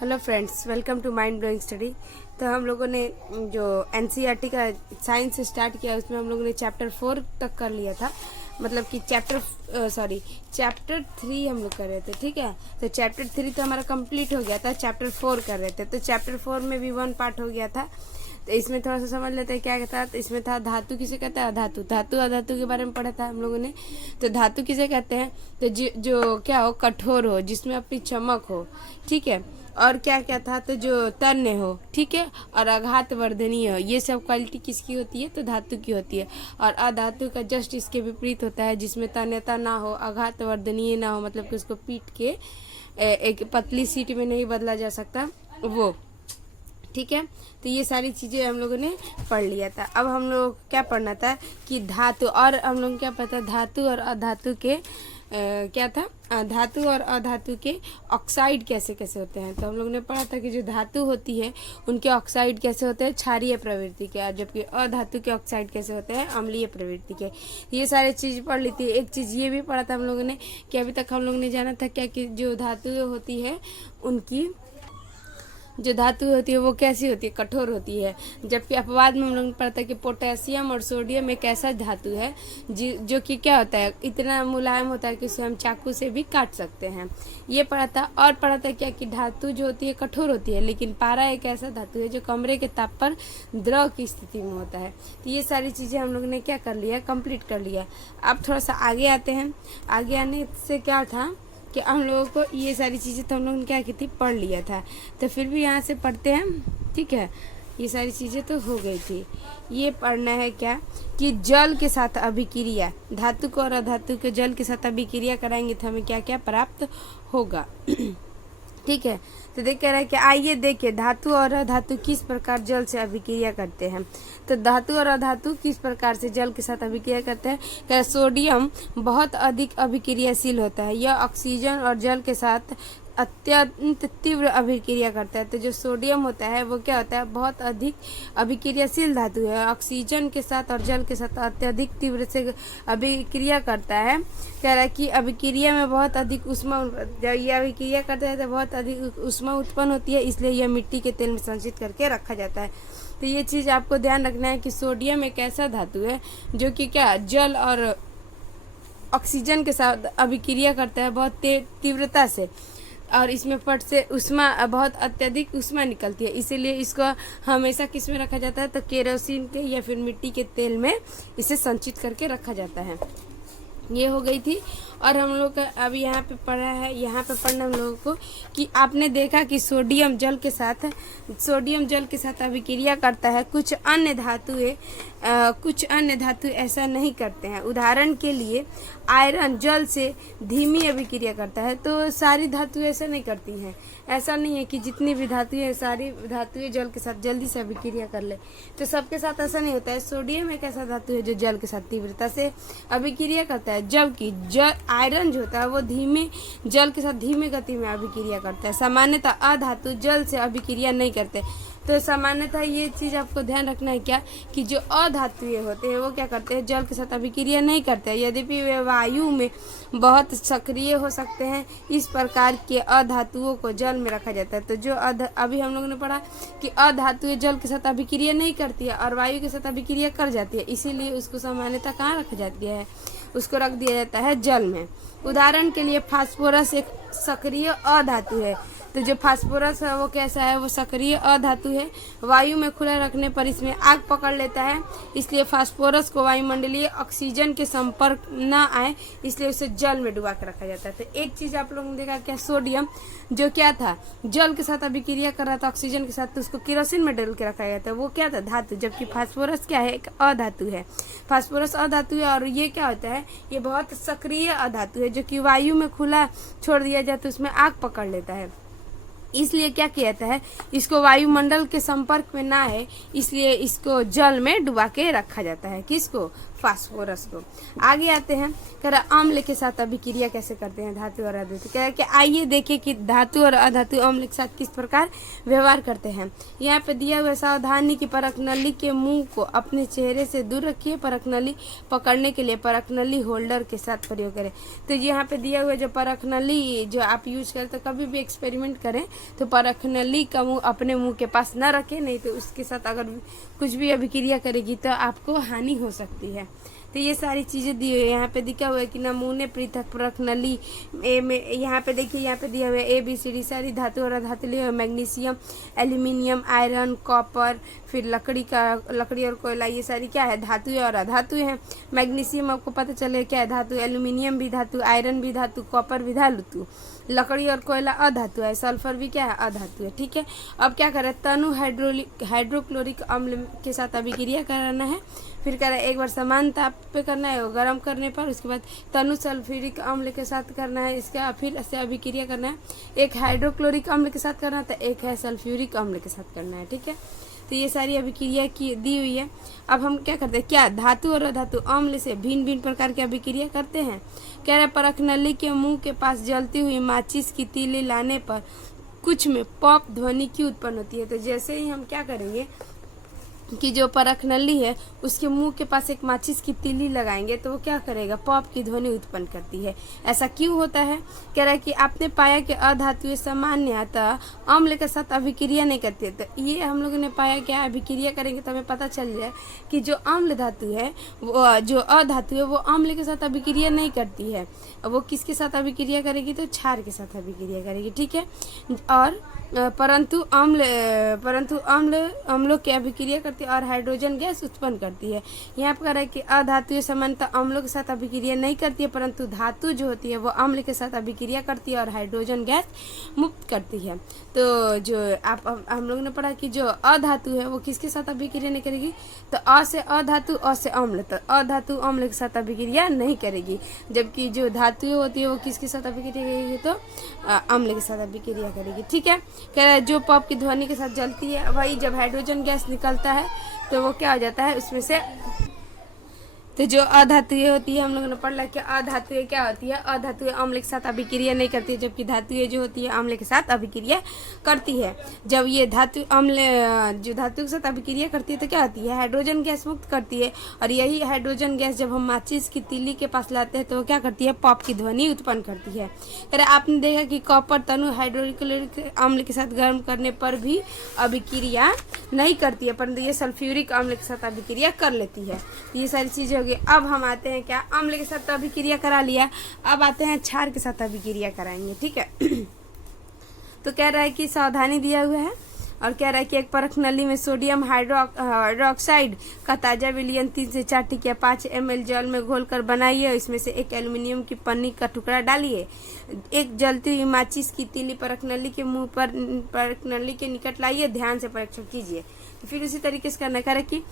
Hello friends, welcome to mind blowing study. तो हम लोगों ने जो एनसीईआरटी का साइंस स्टार्ट किया उसमें हम लोगों ने चैप्टर 4 तक कर लिया था। मतलब कि चैप्टर 3 हम लोग कर रहे थे, ठीक है। तो चैप्टर 3 तो हमारा कंप्लीट हो गया था, चैप्टर 4 कर रहे थे। तो चैप्टर 4 में भी 1 पार्ट हो गया था। तो इसमें थोड़ा सा समझ लेते हैं क्या कहता है। तो इसमें था धातु किसे कहता है, अधातु। धातु अधातु के बारे में पढ़ा था हम लोगों ने। तो धातु किसे कहते हैं, तो जो क्या हो, कठोर हो, जिसमें अपनी चमक हो, ठीक है। और क्या क्या था, तो जो तन्य हो, ठीक है, और आघात वर्धनीय हो, ये सब क्वालिटी किसकी होती है, तो धातु की होती है। और अधातु का जस्ट इसके विपरीत होता है, जिसमें तन्यता ना हो, आघात वर्धनीय ना हो, मतलब कि उसको पीट के एक पतली सीट में नहीं बदला जा सकता वो, ठीक है। तो ये सारी चीज़ें हम लोगों ने पढ़ लिया था। अब हम लोग क्या पढ़ना था कि धातु, और हम लोग क्या पता धातु और अधातु के क्या था, धातु और अधातु के ऑक्साइड कैसे कैसे होते हैं। तो हम लोग ने पढ़ा था कि जो धातु होती है उनके ऑक्साइड कैसे होते हैं, क्षारीय प्रवृत्ति के, और जबकि अधातु के ऑक्साइड कैसे होते हैं, अम्लीय प्रवृत्ति के। ये सारी चीज़ पढ़ ली थी। एक चीज़ ये भी पढ़ा था हम लोगों ने कि अभी तक हम लोग ने जाना था क्या कि जो धातु होती है उनकी जो धातु होती है वो कैसी होती है, कठोर होती है। जबकि अपवाद में हम लोग ने पढ़ा था कि पोटेशियम और सोडियम एक ऐसा धातु है जो कि क्या होता है, इतना मुलायम होता है कि उसे हम चाकू से भी काट सकते हैं। ये पढ़ा था। और पढ़ा था क्या कि धातु जो होती है कठोर होती है, लेकिन पारा एक ऐसा धातु है जो कमरे के ताप पर द्रव की स्थिति में होता है। तो ये सारी चीज़ें हम लोग ने क्या कर लिया, कंप्लीट कर लिया। अब थोड़ा सा आगे आते हैं। आगे आने से क्या था कि हम लोगों को ये सारी चीज़ें तो हम लोगों ने क्या की थी, पढ़ लिया था। तो फिर भी यहाँ से पढ़ते हैं, ठीक है। ये सारी चीज़ें तो हो गई थी। ये पढ़ना है क्या कि जल के साथ अभिक्रिया, धातु को और अधातु के जल के साथ अभिक्रिया कराएंगे तो हमें क्या क्या प्राप्त होगा, ठीक है। तो देख कह रहा है कि आइए देखिए धातु और अधातु किस प्रकार जल से अभिक्रिया करते हैं। तो धातु और अधातु किस प्रकार से जल के साथ अभिक्रिया करते हैं। क्या सोडियम बहुत अधिक अभिक्रियाशील होता है, यह ऑक्सीजन और जल के साथ अत्यंत तीव्र अभिक्रिया करता है। तो जो सोडियम होता है वो क्या होता है, बहुत अधिक अभिक्रियाशील धातु है, ऑक्सीजन के साथ और जल के साथ अत्यधिक तीव्र से अभिक्रिया करता है। कह रहा है कि अभिक्रिया में बहुत अधिक ऊष्मा, जब ये अभिक्रिया करता है तो बहुत अधिक ऊष्मा उत्पन्न होती है, इसलिए यह मिट्टी के तेल में संचित करके रखा जाता है। तो ये चीज़ आपको ध्यान रखना है कि सोडियम एक ऐसा धातु है जो कि क्या जल और ऑक्सीजन के साथ अभिक्रिया करता है बहुत तीव्रता से, और इसमें फट से ऊष्मा, बहुत अत्यधिक ऊष्मा निकलती है, इसीलिए इसको हमेशा किस में रखा जाता है, तो केरोसिन के या फिर मिट्टी के तेल में इसे संचित करके रखा जाता है। ये हो गई थी। और हम लोग का अब यहाँ पे पढ़ा है, यहाँ पे पढ़ना हम लोगों को कि आपने देखा कि सोडियम जल के साथ अभिक्रिया करता है। कुछ अन्य धातु ऐसा नहीं करते हैं। उदाहरण के लिए आयरन जल से धीमी अभिक्रिया करता है। तो सारी धातु ऐसा नहीं करती हैं। ऐसा नहीं है कि जितनी भी धातुएं हैं सारी धातुएं जल के साथ जल्दी से अभिक्रिया कर ले, तो सबके साथ ऐसा नहीं होता है। सोडियम एक ऐसा धातु है जो जल के साथ तीव्रता से अभिक्रिया करता है, जबकि आयरन जो होता है वो जल के साथ धीमे गति में अभिक्रिया करता है। सामान्यतः अधातु जल से अभिक्रिया नहीं करते। तो सामान्यतः ये चीज़ आपको ध्यान रखना है क्या कि जो अधातुएं होते हैं वो क्या करते हैं, जल के साथ अभिक्रिया नहीं करते हैं, यद्यपि वे वायु में बहुत सक्रिय हो सकते हैं। इस प्रकार के अधातुओं को जल में रखा जाता है। तो जो अभी हम लोगों ने पढ़ा कि अधातुएं जल के साथ अभिक्रिया नहीं करती है और वायु के साथ अभिक्रिया कर जाती है, इसीलिए उसको सामान्यतः कहाँ रखा जाती है, उसको रख दिया जाता है जल में। उदाहरण के लिए फास्फोरस एक सक्रिय अधातु है। तो जो फास्फोरस है वो कैसा है, वो सक्रिय अधातु है। वायु में खुला रखने पर इसमें आग पकड़ लेता है, इसलिए फास्फोरस को वायुमंडलीय ऑक्सीजन के संपर्क न आए, इसलिए उसे जल में डुबा के रखा जाता है। तो एक चीज़ आप लोगों ने देखा क्या, सोडियम जो क्या था, जल के साथ अभिक्रिया कर रहा था ऑक्सीजन के साथ, तो उसको केरोसिन में डाल के रखा गया था, वो क्या था, धातु। जबकि फास्फोरस क्या है, एक अधातु है। फास्फोरस अधातु है और ये क्या होता है, ये बहुत सक्रिय अधातु है जो कि वायु में खुला छोड़ दिया जाए तो उसमें आग पकड़ लेता है। इसलिए क्या किया जाता है, इसको वायुमंडल के संपर्क में ना है, इसलिए इसको जल में डुबा के रखा जाता है। किसको, फास्फोरस को। आगे आते हैं, कह रहा अम्ल के साथ अभिक्रिया कैसे करते हैं धातु और अधातु। कह रहा कि आइए देखें कि धातु और अधातु अम्ल के साथ किस प्रकार व्यवहार करते हैं। यहाँ पे दिया हुआ सावधानी की परख नली के मुंह को अपने चेहरे से दूर रखिए, परख नली पकड़ने के लिए परख नली होल्डर के साथ प्रयोग करें। तो यहाँ पे दिया हुआ जो परख नली जो आप यूज करें, तो कभी भी एक्सपेरिमेंट करें तो परख नली का मुंह अपने मुंह के पास न रखें, नहीं तो उसके साथ अगर कुछ भी अभिक्रिया करेगी तो आपको हानि हो सकती है। तो ये सारी चीज़ें दी हुई है। यहाँ पे दिखा हुआ है कि नमूने पृथक परख नली ए में, यहाँ पे देखिए यहाँ पे दिया हुआ है ABCD सारी धातु और अधातु लिए हुए, मैग्नीशियम, एल्यूमिनियम, आयरन, कॉपर, फिर लकड़ी और कोयला, ये सारी क्या है धातु और अधातु है। मैग्नीशियम आपको पता चले क्या है धातु, एल्यूमिनियम भी धातु, आयरन भी धातु, कॉपर भी धातु, लकड़ी और कोयला अधातु है, सल्फर भी क्या है अधातु है। ठीक है, अब क्या करें, तनु हाइड्रोक्लोरिक अम्ल के साथ अभिक्रिया कराना है। फिर कह रहा है एक बार समान ताप पे करना है, वो गर्म करने पर, उसके बाद तनु सल्फ्यूरिक अम्ल के साथ करना है, इसका फिर से अभिक्रिया करना है। एक हाइड्रोक्लोरिक अम्ल के साथ करना है, तो एक है सल्फ्यूरिक अम्ल के साथ करना है। ठीक है, तो ये सारी अभिक्रिया की दी हुई है। अब हम क्या करते हैं, क्या धातु और अधातु अम्ल से भिन्न भिन्न प्रकार की अभिक्रिया करते हैं। कह रहे परख नली के मुंह के पास जलती हुई माचिस की तीली लाने पर कुछ में पॉप ध्वनि की उत्पन्न होती है। तो जैसे ही हम क्या करेंगे कि जो परख नली है उसके मुंह के पास एक माचिस की तीली लगाएंगे तो वो क्या करेगा, पॉप की ध्वनि उत्पन्न करती है। ऐसा क्यों होता है, कह रहा है कि आपने पाया कि अधातुएं सामान्यतः अम्ल के साथ अभिक्रिया नहीं करती है। तो ये हम लोगों ने पाया क्या, अभिक्रिया करेंगे तो हमें पता चल जाए कि जो अम्ल धातु है वो, जो अधातु है वो अम्ल के साथ अभिक्रिया नहीं करती है। वो किसके साथ अभिक्रिया करेगी, तो क्षार के साथ अभिक्रिया करेगी। ठीक है, और परंतु अम्लों की अभिक्रिया करती है और हाइड्रोजन गैस उत्पन्न करती है। यहाँ पर कह रहा है कि अधातुएं सामान्यतः अम्लों के साथ अभिक्रिया नहीं करती है, परंतु धातु जो होती है वो अम्ल के साथ अभिक्रिया करती है और हाइड्रोजन गैस मुक्त करती है। तो जो हम लोगों ने पढ़ा कि जो अधातु है वो किसके साथ अभिक्रिया नहीं करेगी, तो अ से अधातु, अ से अम्ल, तो अधातु अम्ल के साथ अभिक्रिया नहीं करेगी। जबकि जो धातुएं होती है वो किसके साथ अभिक्रिया करेगी, तो अम्ल के साथ अभिक्रिया करेगी। ठीक है, कह रहा है जो पॉप की ध्वनि के साथ जलती है वही जब हाइड्रोजन गैस निकलता है तो वो क्या हो जाता है उसमें से, तो जो अधातुएं होती है हम लोगों ने पढ़ कि अधातुएं क्या होती है, अधातुएं अम्ल के साथ अभिक्रिया नहीं करती है, जबकि धातुएं जो होती है अम्ल के साथ अभिक्रिया करती है। जब ये धातु अम्ल जो धातु के साथ अभिक्रिया करती है तो क्या होती है, हाइड्रोजन गैस मुक्त करती है। और यही हाइड्रोजन गैस जब हम माचिस की तीली के पास लाते हैं तो वो क्या करती है, पॉप की ध्वनि उत्पन्न करती है। अरे आपने देखा कि कॉपर तनु हाइड्रोक्लोरिक अम्ल के साथ गर्म करने पर भी अभिक्रिया नहीं करती है, परंतु ये सल्फ्यूरिक अम्ल के साथ अभिक्रिया कर लेती है। ये सारी चीजें होगी। अब हम आते हैं क्या, अम्ल के साथ तो अभिक्रिया करा लिया, अब आते हैं क्षार के साथ अभिक्रिया कराएंगे। ठीक है, तो कह रहा है कि सावधानी दिया हुआ है और कह रहा है कि एक परख नली में सोडियम हाइड्रोक्साइड का ताजा विलयन 3 से 4 टिकिया 5 ml जल में घोलकर बनाइए। इसमें से एक एल्युमिनियम की पन्नी का टुकड़ा डालिए। एक जलती हुई माचिस की तीली परख नली के मुंह पर परख नली के निकट लाइए, ध्यान से परीक्षण कीजिए। तो फिर उसी तरीके से करना है कि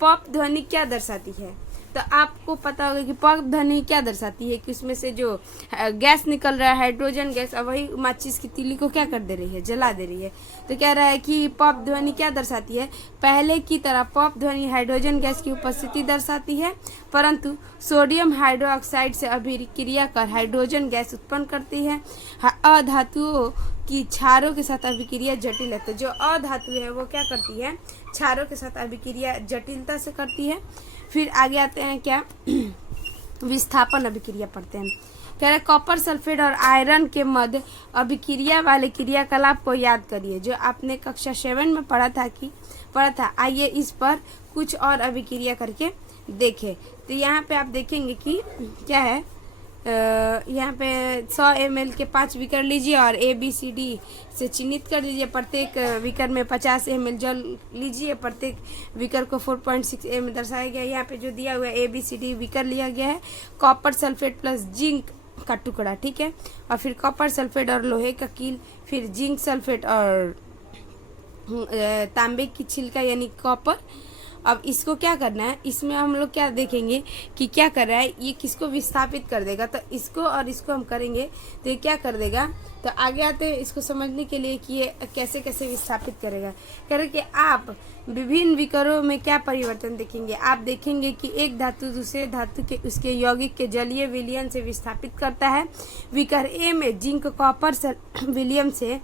पॉप ध्वनि क्या दर्शाती है, तो आपको पता होगा कि पॉप ध्वनि क्या दर्शाती है कि उसमें से जो गैस निकल रहा है हाइड्रोजन गैस, अब वही माचिस की तीली को क्या कर दे रही है, जला दे रही है। तो कह रहा है कि पॉप ध्वनि क्या दर्शाती है, पहले की तरह पॉप ध्वनि हाइड्रोजन गैस की उपस्थिति दर्शाती है, परंतु सोडियम हाइड्रोक्साइड से अभिक्रिया कर हाइड्रोजन गैस उत्पन्न करती है। अधातुओं की क्षारों के साथ अभिक्रिया जटिल है। तो जो अधातु है वो क्या करती है, क्षारों के साथ अभिक्रिया जटिलता से करती है। फिर आगे आते हैं क्या, विस्थापन अभिक्रिया पढ़ते हैं। कह रहे कॉपर सल्फेट और आयरन के मध्य अभिक्रिया वाले क्रियाकलाप को याद करिए जो आपने कक्षा 7 में पढ़ा था। आइए इस पर कुछ और अभिक्रिया करके देखें। तो यहाँ पे आप देखेंगे कि क्या है, यहाँ पे 100 ml के 5 बीकर लीजिए और ABCD से चिन्हित कर दीजिए। प्रत्येक बीकर में 50 ml जल लीजिए। प्रत्येक बीकर को 4.6 ml दर्शाया गया है। यहाँ पे जो दिया हुआ है ABCD बीकर लिया गया है। कॉपर सल्फेट प्लस जिंक का टुकड़ा, ठीक है, और फिर कॉपर सल्फेट और लोहे का कील, फिर जिंक सल्फेट और तांबे की छिलका यानी कॉपर, अब इसको क्या करना है, इसमें हम लोग क्या देखेंगे कि क्या कर रहा है, ये किसको विस्थापित कर देगा। तो इसको और इसको हम करेंगे तो ये क्या कर देगा। तो आगे आते हैं इसको समझने के लिए कि ये कैसे कैसे विस्थापित करेगा। कह रहे कि आप विभिन्न विकरों में क्या परिवर्तन देखेंगे। आप देखेंगे कि एक धातु दूसरे धातु के उसके यौगिक के जलीय विलयन से विस्थापित करता है। विकर ए में जिंक कॉपर विलयन से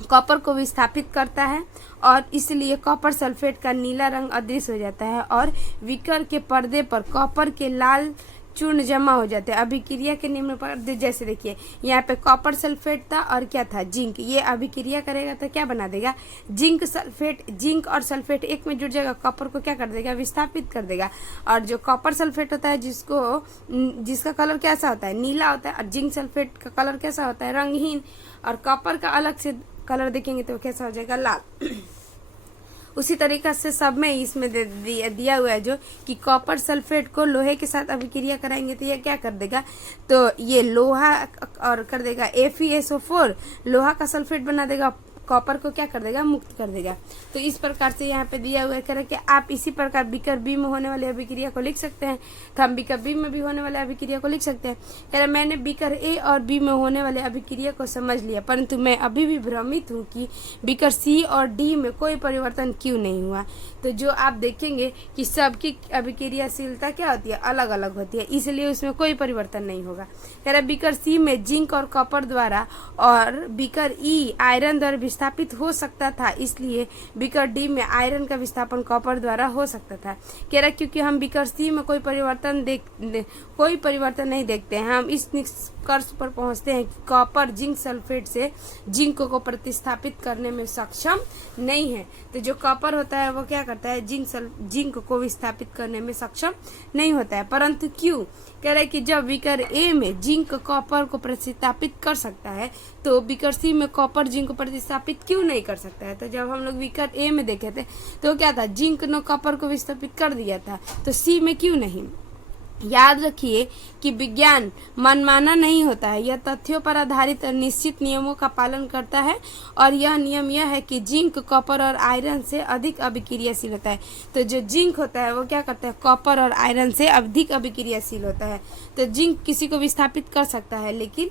कॉपर को विस्थापित करता है और इसलिए कॉपर सल्फेट का नीला रंग अदृश्य हो जाता है और विकर के पर्दे पर कॉपर के लाल चूर्ण जमा हो जाते हैं। अभिक्रिया के निम्न पर जैसे देखिए यहाँ पे कॉपर सल्फेट था और क्या था, जिंक। ये अभिक्रिया करेगा तो क्या बना देगा, जिंक सल्फेट। जिंक और सल्फेट एक में जुड़ जाएगा, कॉपर को क्या कर देगा, विस्थापित कर देगा। और जो कॉपर सल्फेट होता है जिसका कलर कैसा होता है, नीला होता है, और जिंक सल्फेट का कलर कैसा होता है, रंगहीन। और कॉपर का अलग से कलर देखेंगे तो कैसा हो जाएगा, लाल। उसी तरीका से सब में इसमें दिया हुआ है जो कि कॉपर सल्फेट को लोहे के साथ अभिक्रिया कराएंगे तो ये क्या कर देगा, तो ये लोहा और कर देगा FeSO4, लोहा का सल्फेट बना देगा, कॉपर को क्या कर देगा, मुक्त कर देगा। तो इस प्रकार से यहाँ पे दिया हुआ है। कह रहे कि आप इसी प्रकार बीकर बी में होने वाली अभिक्रिया को लिख सकते हैं। तो हम बीकर बी में भी होने वाले अभिक्रिया को लिख सकते हैं। कह रहे मैंने बीकर ए और बी में होने वाले अभिक्रिया को समझ लिया, परंतु मैं अभी भी भ्रमित हूँ कि बीकर सी और डी में कोई परिवर्तन क्यों नहीं हुआ। तो जो आप देखेंगे कि सबकी अभिक्रियाशीलता क्या होती है, अलग अलग होती है, इसलिए उसमें कोई परिवर्तन नहीं होगा। कह रहे बीकर सी में जिंक और कॉपर द्वारा और बीकर ई आयरन द्वारा विस्थापित हो सकता था, इसलिए बीकर डी में आयरन का विस्थापन कॉपर द्वारा हो सकता था। कह रहा क्योंकि हम बीकर सी में कोई परिवर्तन नहीं देखते हैं, हम इस निष्कर्ष पर पहुंचते हैं कि कॉपर जिंक सल्फेट से जिंक को प्रतिस्थापित करने में सक्षम नहीं है। तो जो कॉपर होता है वो क्या करता है, जिंक को विस्थापित करने में सक्षम नहीं होता है। परंतु क्यों, कह रहे कि जब बीकर ए में जिंक कॉपर को प्रतिस्थापित कर सकता है तो बीकर सी में कॉपर जिंक को प्रतिस्थापित क्यों नहीं कर सकता है। तो जब हम लोग बीकर ए में देखे थे तो क्या था, जिंक ने कॉपर को विस्थापित कर दिया था, तो सी में क्यों नहीं। याद रखिए कि विज्ञान मनमाना नहीं होता है, यह तथ्यों पर आधारित और निश्चित नियमों का पालन करता है और यह नियम यह है कि जिंक कॉपर और आयरन से अधिक अभिक्रियाशील होता है। तो जो जिंक होता है वो क्या करता है, कॉपर और आयरन से अधिक अभिक्रियाशील होता है। तो जिंक किसी को विस्थापित कर सकता है लेकिन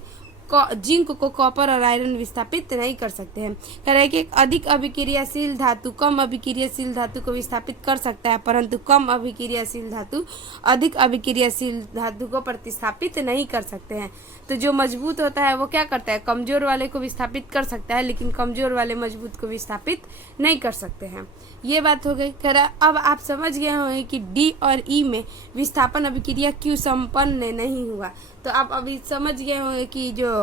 जिंक को कॉपर और आयरन विस्थापित नहीं कर सकते हैं। कह रहे हैं कि अधिक अभिक्रियाशील धातु कम अभिक्रियाशील धातु को विस्थापित कर सकता है, परंतु कम अभिक्रियाशील धातु अधिक अभिक्रियाशील धातु को प्रतिस्थापित नहीं कर सकते हैं। तो जो मजबूत होता है वो क्या करता है, कमजोर वाले को विस्थापित कर सकता है, लेकिन कमजोर वाले मजबूत को विस्थापित नहीं कर सकते हैं। ये बात हो गई। कह रहा अब आप समझ गए होंगे कि डी और ई में विस्थापन अभिक्रिया क्यों संपन्न नहीं हुआ। तो आप अभी समझ गए होंगे कि जो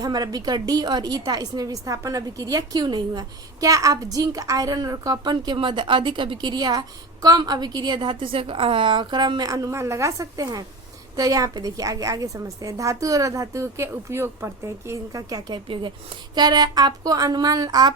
हमारा बीकर डी और ई था इसमें विस्थापन अभिक्रिया क्यों नहीं हुआ। क्या आप जिंक आयरन और कॉपर के मध्य अधिक अभिक्रिया कम अभिक्रिया धातु से क्रम में अनुमान लगा सकते हैं। तो यहाँ पे देखिए आगे समझते हैं। धातु और अधातु के उपयोग पढ़ते हैं कि इनका क्या क्या उपयोग है। कह रहे हैं आप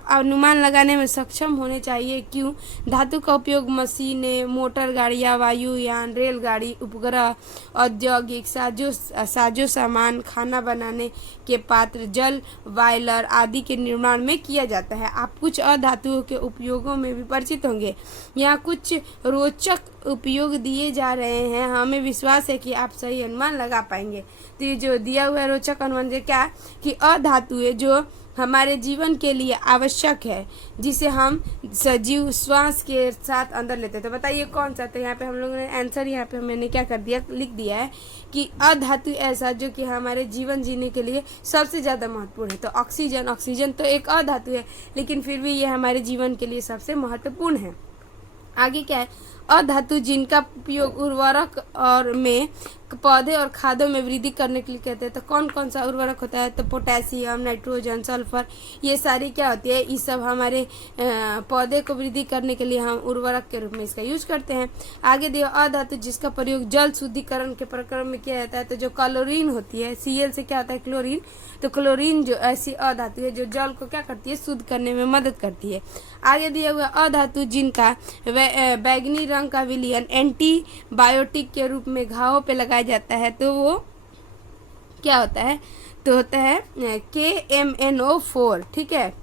अनुमान लगाने में सक्षम होने चाहिए। क्यों, धातु का उपयोग मशीनें, मोटर गाड़ियाँ, वायुयान, रेलगाड़ी, उपग्रह, औद्योगिक साजो सामान, खाना बनाने के पात्र, जल बॉयलर आदि के निर्माण में किया जाता है। आप कुछ अधातुओं के उपयोगों में भी परिचित होंगे। यहाँ कुछ रोचक उपयोग दिए जा रहे हैं, हमें विश्वास है कि आप सही अनुमान लगा पाएंगे। तो ये जो दिया हुआ है रोचक अनुमान क्या कि अधातुएं जो हमारे जीवन के लिए आवश्यक है, जिसे हम सजीव श्वास के साथ अंदर लेते हैं। तो बताइए कौन सा। तो यहाँ पे हम लोगों ने आंसर यहाँ पे मैंने क्या कर दिया, लिख दिया है कि अधातु ऐसा जो कि हमारे जीवन जीने के लिए सबसे ज़्यादा महत्वपूर्ण है। तो ऑक्सीजन तो एक अधातु है, लेकिन फिर भी ये हमारे जीवन के लिए सबसे महत्वपूर्ण है। आगे क्या है, अधातु जिनका उपयोग उर्वरक और में पौधे और खादों में वृद्धि करने के लिए कहते हैं। तो कौन कौन सा उर्वरक होता है, तो पोटेशियम, नाइट्रोजन, सल्फर, ये सारी क्या होती है, ये सब हमारे पौधे को वृद्धि करने के लिए हम उर्वरक के रूप में इसका यूज करते हैं। आगे दिया अधातु जिसका प्रयोग जल शुद्धिकरण के प्रक्रम में किया जाता है। तो जो क्लोरीन होती है, Cl से क्या होता है, क्लोरीन। तो क्लोरीन जो ऐसी अधातु है जो जल को क्या करती है, शुद्ध करने में मदद करती है। आगे दिया हुआ अधातु जिनका बैगनी रंग का विलयन एंटीबायोटिक के रूप में घावों पे लगाया जाता है, तो वो क्या होता है, तो होता है KMNO4। ठीक है,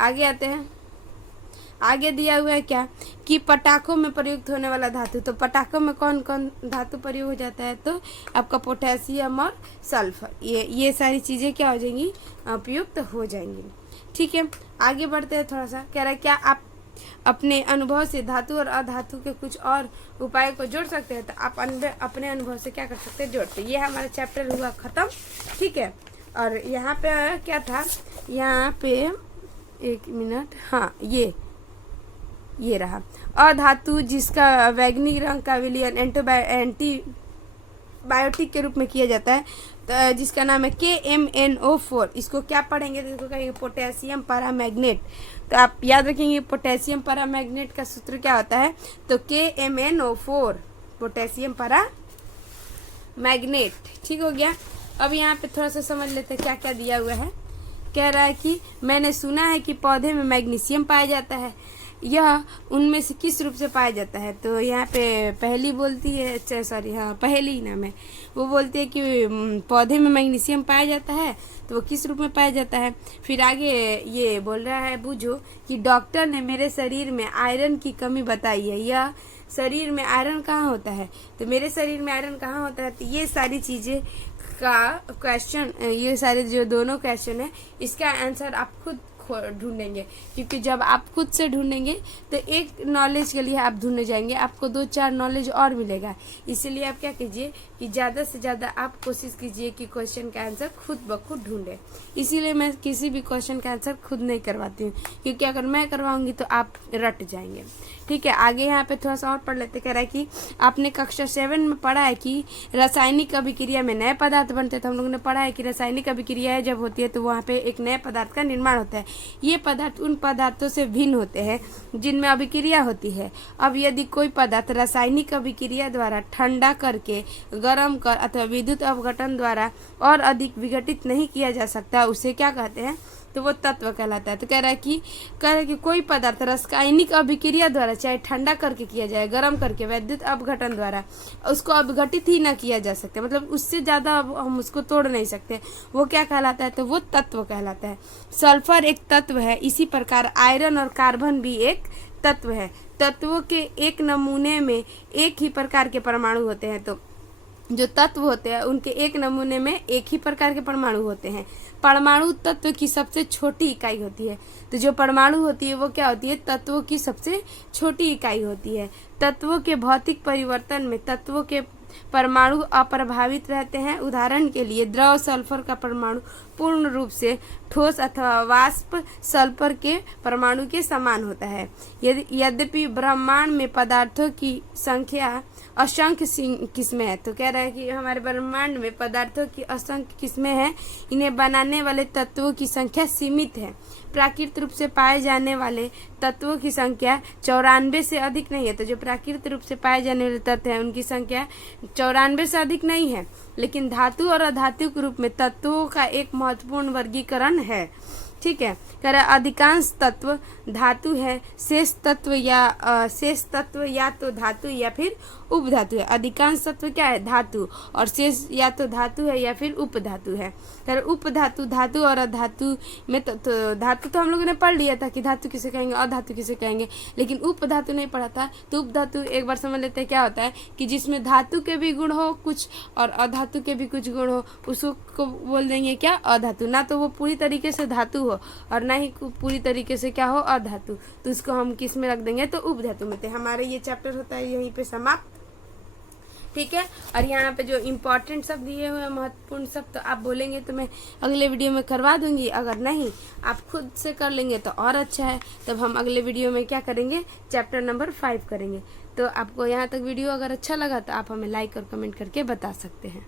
आगे आते हैं। आगे दिया हुआ है क्या कि पटाखों में प्रयुक्त होने वाला धातु। तो पटाखों में कौन कौन धातु प्रयोग हो जाता है, तो आपका पोटेशियम और सल्फर, ये सारी चीज़ें क्या हो जाएंगी, उपयुक्त हो जाएंगी। ठीक है, आगे बढ़ते हैं थोड़ा सा। कह रहा है क्या आप अपने अनुभव से धातु और अधातु के कुछ और उपायों को जोड़ सकते हैं। तो आप अपने अनुभव से क्या कर सकते हैं, जोड़ते। ये हमारा चैप्टर हुआ खत्म। ठीक है, और यहाँ पे क्या था, यहाँ पे एक मिनट, हाँ ये रहा अधातु जिसका वैज्ञानिक रंग का विलयन एंटीबायोटिक के रूप में किया जाता है, तो जिसका नाम है KMnO4। इसको क्या पढ़ेंगे, तो इसको कहेंगे पोटेशियम पैरामैग्नेट। तो आप याद रखेंगे पोटेशियम पैरामैग्नेट का सूत्र क्या होता है, तो KMnO4 पोटेशियम पैरामैग्नेट। ठीक हो गया। अब यहाँ पे थोड़ा सा समझ लेते हैं क्या क्या दिया हुआ है। कह रहा है कि मैंने सुना है कि पौधे में मैग्नीशियम पाया जाता है, यह उनमें से किस रूप से पाया जाता है। तो यहाँ पे पहली बोलती है, पहली नाम है, वो बोलती है कि पौधे में मैग्नीशियम पाया जाता है, तो वो किस रूप में पाया जाता है। फिर आगे ये बोल रहा है बूझो कि डॉक्टर ने मेरे शरीर में आयरन की कमी बताई है। यह शरीर में आयरन कहाँ होता है, तो मेरे शरीर में आयरन कहाँ होता है। तो ये सारी चीज़ें का क्वेश्चन, ये सारे जो दोनों क्वेश्चन है, इसका आंसर आप खुद ढूंढेंगे, क्योंकि जब आप खुद से ढूंढेंगे तो एक नॉलेज के लिए आप ढूंढने जाएंगे, आपको 2-4 नॉलेज और मिलेगा। इसीलिए आप क्या कीजिए कि ज़्यादा से ज़्यादा आप कोशिश कीजिए कि क्वेश्चन का आंसर खुद ब खुद ढूंढें। इसीलिए मैं किसी भी क्वेश्चन का आंसर खुद नहीं करवाती हूँ, क्योंकि अगर मैं करवाऊंगी तो आप रट जाएंगे। ठीक है, आगे यहाँ पे थोड़ा सा और पढ़ लेते। कह रहा है कि आपने कक्षा 7 में पढ़ा है कि रासायनिक अभिक्रिया में नए पदार्थ बनते हैं। तो हम लोगों ने पढ़ा है कि रासायनिक अभिक्रिया जब होती है तो वहाँ पे एक नए पदार्थ का निर्माण होता है। ये पदार्थ उन पदार्थों से भिन्न होते हैं जिनमें अभिक्रिया होती है। अब यदि कोई पदार्थ रासायनिक अभिक्रिया द्वारा ठंडा करके, गर्म कर अथवा विद्युत अपघटन द्वारा और अधिक विघटित नहीं किया जा सकता, उसे क्या कहते हैं, तो वो तत्व कहलाता है। तो कह रहा है कि कोई पदार्थ रासायनिक अभिक्रिया द्वारा चाहे ठंडा करके किया जाए, गर्म करके, विद्युत अपघटन द्वारा उसको अपघटित ही ना किया जा सकता, मतलब उससे ज़्यादा हम उसको तोड़ नहीं सकते, वो क्या कहलाता है, तो वो तत्व कहलाता है। सल्फर एक तत्व है, इसी प्रकार आयरन और कार्बन भी एक तत्व है। तत्वों के एक नमूने में एक ही प्रकार के परमाणु होते हैं। तो जो तत्व होते हैं उनके एक नमूने में एक ही प्रकार के परमाणु होते हैं। परमाणु तत्व की सबसे छोटी इकाई होती है। तो जो परमाणु होती है वो क्या होती है, तत्वों की सबसे छोटी इकाई होती है। तत्वों के भौतिक परिवर्तन में तत्वों के परमाणु अप्रभावित रहते हैं। उदाहरण के लिए द्रव सल्फर का परमाणु पूर्ण रूप से ठोस अथवा वाष्प सल्फर के परमाणु के समान होता है। यद्यपि ब्रह्मांड में पदार्थों की संख्या असंख्य किस्में हैं। तो कह रहा है कि हमारे ब्रह्मांड में पदार्थों की असंख्य किस्में हैं, इन्हें बनाने वाले तत्वों की संख्या सीमित है। प्राकृतिक रूप से पाए जाने वाले तत्वों की संख्या 94 से अधिक नहीं है। तो जो प्राकृतिक रूप से पाए जाने वाले तत्व हैं उनकी संख्या 94 से अधिक नहीं है। लेकिन धातु और अधातु के रूप में तत्वों का एक महत्वपूर्ण वर्गीकरण है। ठीक है, कह रहा अधिकांश तत्व धातु है, शेष तत्व या तो धातु या फिर उपधातु है। अधिकांश तत्व क्या है, धातु, और शेष या तो धातु है या फिर उपधातु है। कह रहा उपधातु, धातु और अधातु में तो धातु तो हम लोगों ने पढ़ लिया था कि धातु किसे कहेंगे, अधातु किसे कहेंगे, लेकिन उपधातु नहीं पढ़ा था। तो उपधातु एक बार समझ लेते हैं क्या होता है कि जिसमें धातु के भी गुण हो कुछ और अधातु के भी कुछ गुण हो, उसको बोल देंगे क्या, अधातु। ना तो वो पूरी तरीके से धातु हो और ना ही पूरी तरीके से क्या हो, अधातु। तो उसको हम किस में रख देंगे, तो उपधातु में। तो हमारे ये चैप्टर होता है यहीं पे समाप्त। ठीक है, और यहाँ पे जो इम्पोर्टेंट सब दिए हुए हैं, महत्वपूर्ण सब, तो आप बोलेंगे तो मैं अगले वीडियो में करवा दूंगी। अगर नहीं आप खुद से कर लेंगे तो और अच्छा है। तब हम अगले वीडियो में क्या करेंगे, चैप्टर नंबर 5 करेंगे। तो आपको यहाँ तक वीडियो अगर अच्छा लगा तो आप हमें लाइक और कमेंट करके बता सकते हैं।